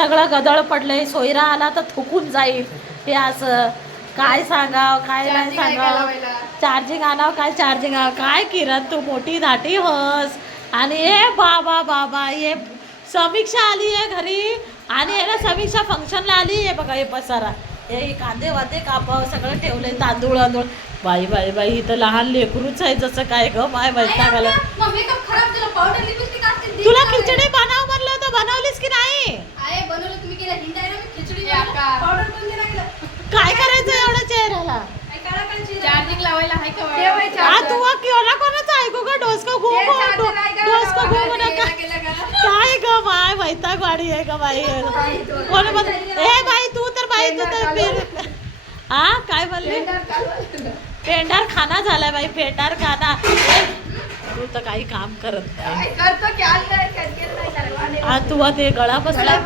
सगळं गदळ पडलंय. सोयरा आला तर थुकून जाईल. हे असं काय सांगाव काय नाही सांगाव. चार्जिंग आणावं काय चार्जिंग आणावं काय. किरण तू मोठी धाटी हस. आणि ए बाबा बाबा ये समीक्षा आली आहे घरी. आणि आहे ना समीक्षा फंक्शनला आली आहे बघा. हे पसारा हे कांदे वांदे कापावं सगळं ठेवलंय. तांदूळ तांदूळ बाई बाई बाई ही तर लहान लेकरूच आहे जसं काय ग माय वैतागाला. तुला खिचडी बनव म्हणलं होतं बनवलीस की नाही. काय करायचं एवढ्या चेहऱ्याला. चार्जिंग लावायला आहे का? तू कोणाचं ऐकू का. डोसकं घुमू नका काय ग माय वैताग वाडी आहे का बाई. कोण बघ ए बाई तू तर हा काय म्हणले. पेंडार खाना झालाय बाई. पेंडार खाना. तू तर काही काम करत नाही. तू ते गळा बसलाय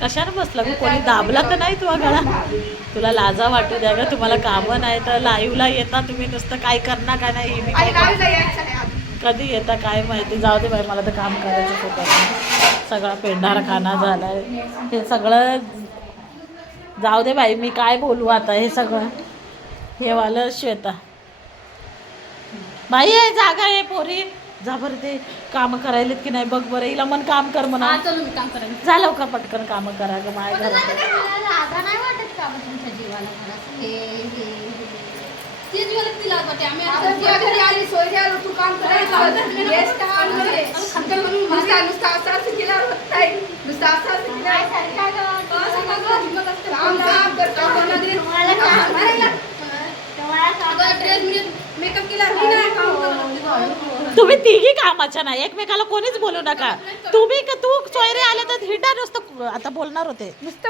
कशाने बसला ग. कोणी दाबला तर नाही तुझा गळा. तुला लाजा वाटू द्या ग. तुम्हाला कामं नाही तर लाईव्हला येता तुम्ही नुसतं काय करणार काय नाही. मी कधी येता काय माहिती. जाऊ दे बाई मला तर काम करायचं होतं. सगळा पेंढारा खाना झालाय. हे सगळं जाऊ दे बाई. मी काय बोलू आता. हे सगळं हे वालं श्वेता बाई आहे जागा आहे पोरी. जा बरं ते कामं करायलेत की नाही बघ बरं. हिला मन काम कर म्हणा. काम करायला जा लवकर पटकन कामं करा ग माझ्या घरात. राधा नाही वाटत का तुमच्या जीवाला. मला ती जीवाला तिला वाटते. आम्ही घरी आली सोयऱ्या तू काम करायला मेकअप केला. तुम्ही तिघी कामाच्या नाही. एकमेकाला कोणीच बोलू नका. तुम्ही तू सोयरे आले तर हिंडा नुसतं आता बोलणार होते.